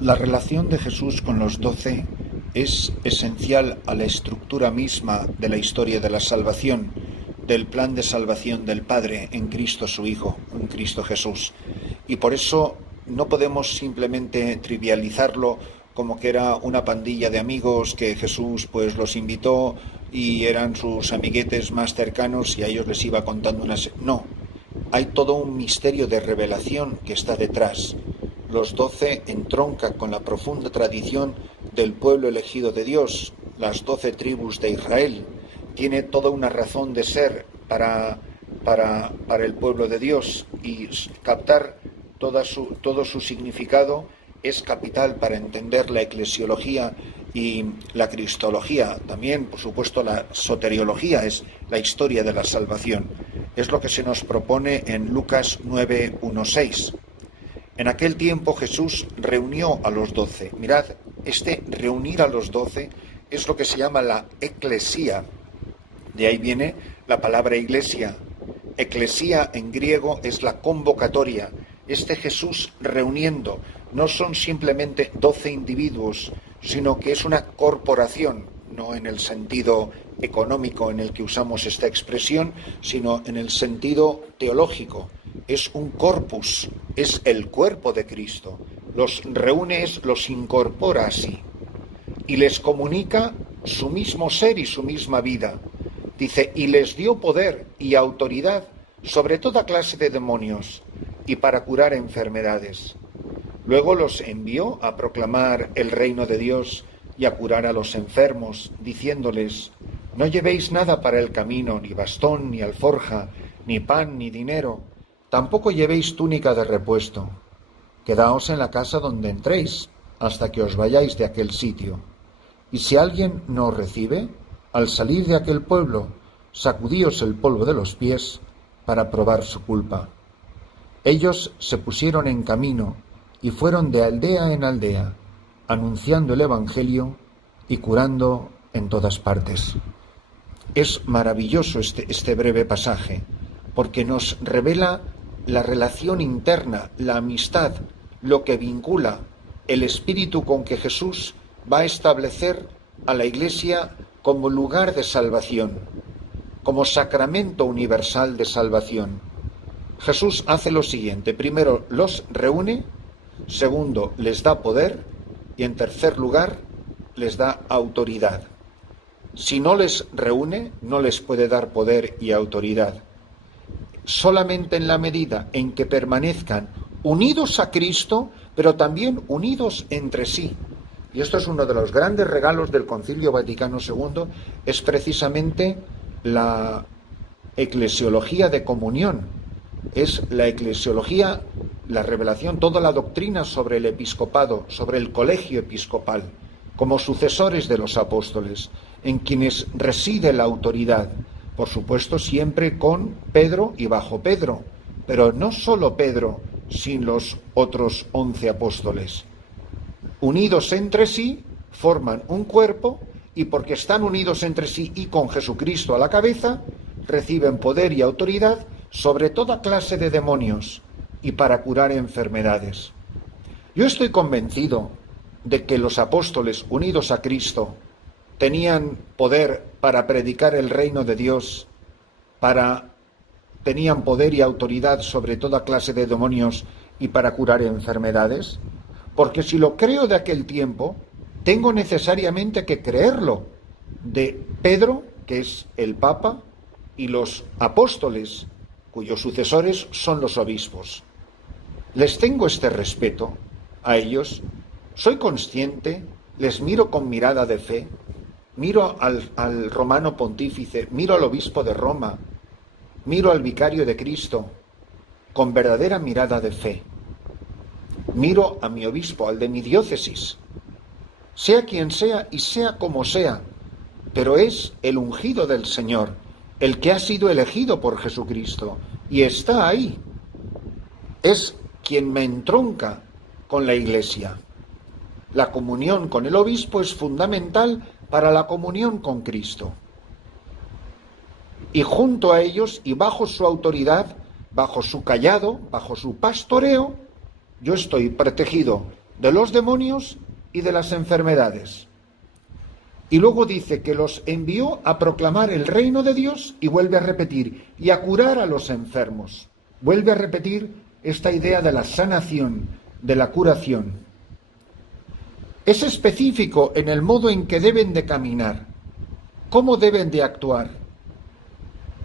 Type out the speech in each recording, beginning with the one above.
La relación de Jesús con los 12 es esencial a la estructura misma de la historia de la salvación, del plan de salvación del Padre en Cristo su Hijo, en Cristo Jesús. Y por eso no podemos simplemente trivializarlo como que era una pandilla de amigos que Jesús pues los invitó y eran sus amiguetes más cercanos y a ellos les iba contando unas... No, hay todo un misterio de revelación que está detrás. Los 12 entroncan con la profunda tradición del pueblo elegido de Dios, las 12 tribus de Israel. Tiene toda una razón de ser para el pueblo de Dios, y captar todo su significado es capital para entender la eclesiología y la cristología. También, por supuesto, la soteriología es la historia de la salvación. Es lo que se nos propone en Lucas 9:1-6. En aquel tiempo Jesús reunió a los 12. Mirad, este reunir a los 12 es lo que se llama la eclesía. De ahí viene la palabra iglesia. Eclesía en griego es la convocatoria. Este Jesús reuniendo no son simplemente 12 individuos, sino que es una corporación, no en el sentido económico en el que usamos esta expresión, sino en el sentido teológico. Es un corpus, es el cuerpo de Cristo. Los reúne, los incorpora así y les comunica su mismo ser y su misma vida. Dice, y les dio poder y autoridad sobre toda clase de demonios y para curar enfermedades. Luego los envió a proclamar el reino de Dios y a curar a los enfermos, diciéndoles, no llevéis nada para el camino, ni bastón, ni alforja, ni pan, ni dinero. Tampoco llevéis túnica de repuesto. Quedaos en la casa donde entréis, hasta que os vayáis de aquel sitio. Y si alguien no os recibe, al salir de aquel pueblo, sacudíos el polvo de los pies para probar su culpa. Ellos se pusieron en camino y fueron de aldea en aldea, anunciando el Evangelio y curando en todas partes. Es maravilloso este breve pasaje, porque nos revela la relación interna, la amistad, lo que vincula el espíritu con que Jesús va a establecer a la Iglesia como lugar de salvación, como sacramento universal de salvación. Jesús hace lo siguiente: primero los reúne, segundo les da poder y en tercer lugar les da autoridad. Si no les reúne, no les puede dar poder y autoridad. Solamente en la medida en que permanezcan unidos a Cristo, pero también unidos entre sí. Y esto es uno de los grandes regalos del Concilio Vaticano II, es precisamente la eclesiología de comunión. Es la eclesiología, la revelación, toda la doctrina sobre el episcopado, sobre el colegio episcopal, como sucesores de los apóstoles, en quienes reside la autoridad. Por supuesto, siempre con Pedro y bajo Pedro, pero no solo Pedro, sin los otros 11 apóstoles. Unidos entre sí, forman un cuerpo, y porque están unidos entre sí y con Jesucristo a la cabeza, reciben poder y autoridad sobre toda clase de demonios y para curar enfermedades. Yo estoy convencido de que los apóstoles unidos a Cristo tenían poder para predicar el reino de Dios, tenían poder y autoridad sobre toda clase de demonios y para curar enfermedades, porque si lo creo de aquel tiempo, tengo necesariamente que creerlo de Pedro, que es el Papa, y los apóstoles, cuyos sucesores son los obispos. Les tengo este respeto a ellos, soy consciente, les miro con mirada de fe, miro al romano pontífice, miro al obispo de Roma, miro al vicario de Cristo, con verdadera mirada de fe. Miro a mi obispo, al de mi diócesis, sea quien sea y sea como sea, pero es el ungido del Señor, el que ha sido elegido por Jesucristo y está ahí. Es quien me entronca con la Iglesia. La comunión con el obispo es fundamental para la comunión con Cristo. Y junto a ellos y bajo su autoridad, bajo su cayado, bajo su pastoreo, yo estoy protegido de los demonios y de las enfermedades. Y luego dice que los envió a proclamar el reino de Dios y vuelve a repetir, y a curar a los enfermos. Vuelve a repetir esta idea de la sanación, de la curación. Es específico en el modo en que deben de caminar, cómo deben de actuar.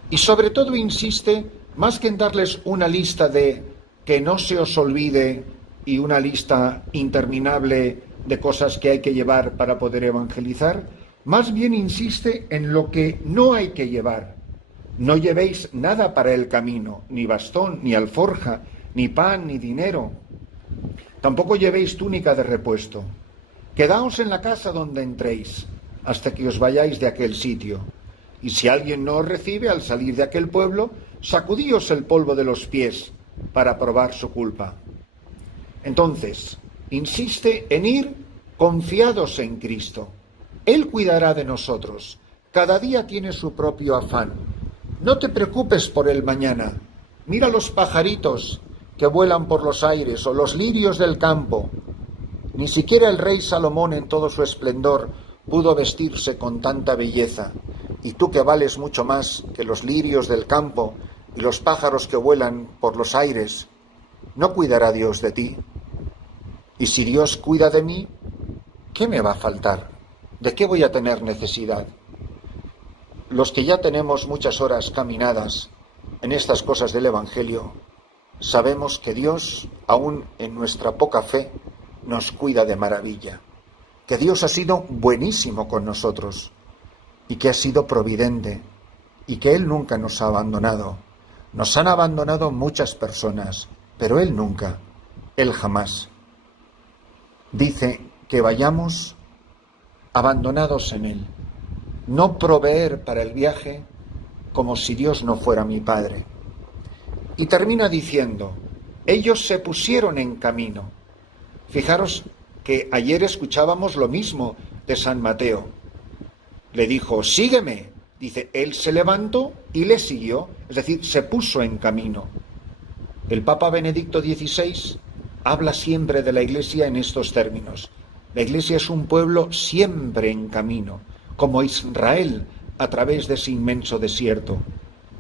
Y sobre todo insiste, más que en darles una lista de que no se os olvide y una lista interminable de cosas que hay que llevar para poder evangelizar, más bien insiste en lo que no hay que llevar. No llevéis nada para el camino, ni bastón, ni alforja, ni pan, ni dinero. Tampoco llevéis túnica de repuesto. Quedaos en la casa donde entréis, hasta que os vayáis de aquel sitio. Y si alguien no os recibe al salir de aquel pueblo, sacudíos el polvo de los pies para probar su culpa. Entonces, insiste en ir confiados en Cristo. Él cuidará de nosotros. Cada día tiene su propio afán. No te preocupes por el mañana. Mira los pajaritos que vuelan por los aires o los lirios del campo. Ni siquiera el rey Salomón en todo su esplendor pudo vestirse con tanta belleza. Y tú que vales mucho más que los lirios del campo y los pájaros que vuelan por los aires, ¿no cuidará Dios de ti? Y si Dios cuida de mí, ¿qué me va a faltar? ¿De qué voy a tener necesidad? Los que ya tenemos muchas horas caminadas en estas cosas del Evangelio, sabemos que Dios, aún en nuestra poca fe, nos cuida de maravilla, que Dios ha sido buenísimo con nosotros y que ha sido providente y que Él nunca nos ha abandonado. Nos han abandonado muchas personas, pero Él nunca, Él jamás. Dice que vayamos abandonados en Él, no proveer para el viaje como si Dios no fuera mi Padre. Y termina diciendo, ellos se pusieron en camino. Fijaros que ayer escuchábamos lo mismo de San Mateo. Le dijo, sígueme. Dice, él se levantó y le siguió, es decir, se puso en camino. El Papa Benedicto XVI habla siempre de la Iglesia en estos términos. La Iglesia es un pueblo siempre en camino, como Israel a través de ese inmenso desierto.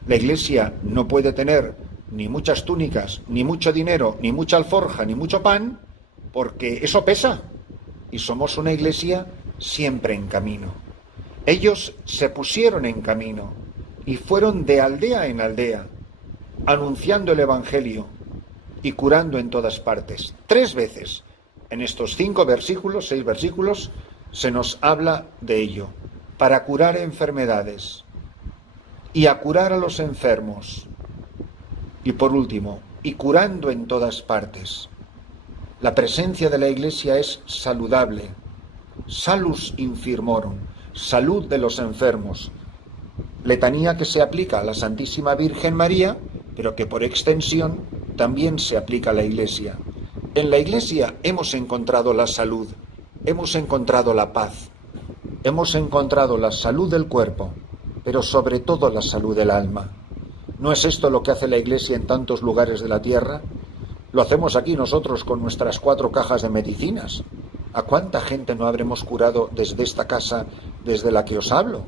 La Iglesia no puede tener ni muchas túnicas, ni mucho dinero, ni mucha alforja, ni mucho pan, porque eso pesa. Y somos una Iglesia siempre en camino. Ellos se pusieron en camino y fueron de aldea en aldea, anunciando el Evangelio y curando en todas partes. 3 veces en estos 6 versículos, se nos habla de ello, para curar enfermedades y a curar a los enfermos. Y por último, y curando en todas partes. La presencia de la Iglesia es saludable. Salus infirmorum, salud de los enfermos. Letanía que se aplica a la Santísima Virgen María, pero que por extensión también se aplica a la Iglesia. En la Iglesia hemos encontrado la salud, hemos encontrado la paz, hemos encontrado la salud del cuerpo, pero sobre todo la salud del alma. ¿No es esto lo que hace la Iglesia en tantos lugares de la tierra? Lo hacemos aquí nosotros con nuestras 4 cajas de medicinas. ¿A cuánta gente no habremos curado desde esta casa, desde la que os hablo?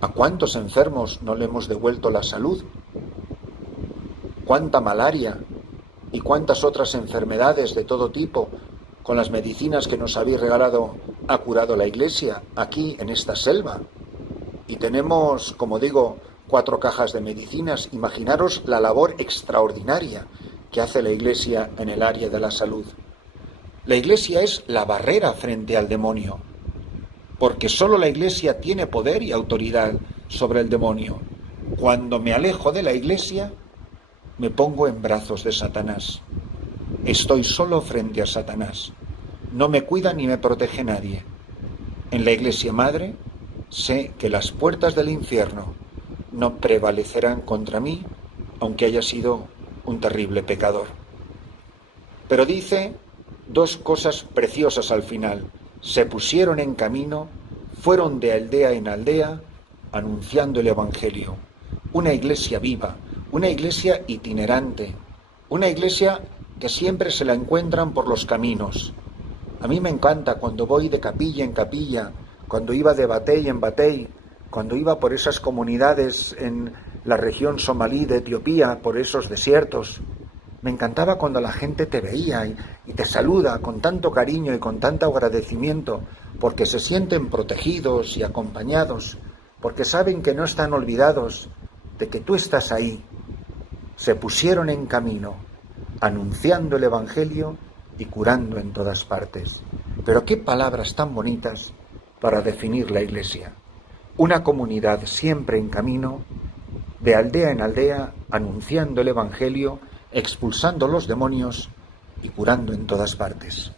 ¿A cuántos enfermos no le hemos devuelto la salud? ¿Cuánta malaria y cuántas otras enfermedades de todo tipo, con las medicinas que nos habéis regalado, ha curado la Iglesia aquí en esta selva? Y tenemos, como digo, 4 cajas de medicinas. Imaginaros la labor extraordinaria que hace la Iglesia en el área de la salud. La Iglesia es la barrera frente al demonio, porque solo la Iglesia tiene poder y autoridad sobre el demonio. Cuando me alejo de la Iglesia, me pongo en brazos de Satanás. Estoy solo frente a Satanás. No me cuida ni me protege nadie. En la Iglesia Madre sé que las puertas del infierno no prevalecerán contra mí, aunque haya sido un terrible pecador. Pero dice 2 cosas preciosas al final. Se pusieron en camino, fueron de aldea en aldea, anunciando el Evangelio. Una Iglesia viva, una Iglesia itinerante, una Iglesia que siempre se la encuentran por los caminos. A mí me encanta cuando voy de capilla en capilla, cuando iba de batey en batey, cuando iba por esas comunidades en la región somalí de Etiopía, por esos desiertos. Me encantaba cuando la gente te veía y te saluda con tanto cariño y con tanto agradecimiento, porque se sienten protegidos y acompañados, porque saben que no están olvidados de que tú estás ahí. Se pusieron en camino, anunciando el Evangelio y curando en todas partes. Pero qué palabras tan bonitas para definir la Iglesia. Una comunidad siempre en camino, de aldea en aldea, anunciando el Evangelio, expulsando los demonios y curando en todas partes.